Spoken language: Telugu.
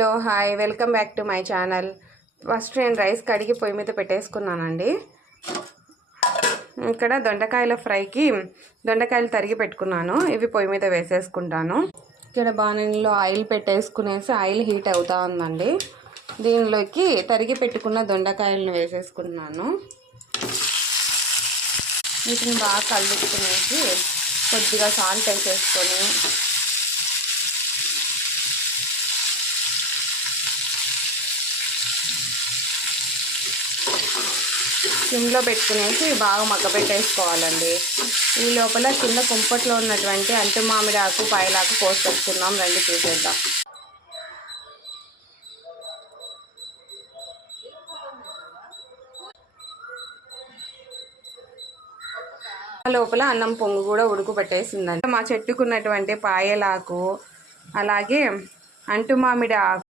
Hello hi welcome back to my channel. First నేను రైస్ కడిగి పొయ్యి మీద పెట్టేసుకున్నానండి. ఇక్కడ దొండకాయల ఫ్రైకి దొండకాయలు తరిగి పెట్టుకున్నాను. ఇవి పొయ్యి మీద వేసేసుకుంటాను. ఇక్కడ బాణలిలో ఆయిల్ పెట్టేసుకునేసి ఆయిల్ హీట్ అవుతా ఉందండి. దీనిలోకి తరిగి పెట్టుకున్న దొండకాయలను వేసేసుకున్నాను. వీటిని బాగా కలుపుకునేసి కొద్దిగా సాల్ట్ వేసేసుకొని సిమ్లో పెట్టుకునేసి బాగా మగ్గపెట్టేసుకోవాలండి. ఈ లోపల కింద కుంపట్లో ఉన్నటువంటి అంటు మామిడి ఆకు పాయలాకు కోసి పెట్టుకుందాం. రండి చూసేద్దాం. లోపల అన్నం పొంగు కూడా ఉడుకు పెట్టేసిందండి. మా చెట్టుకున్నటువంటి పాయలాకు అలాగే అంటు మామిడి ఆకు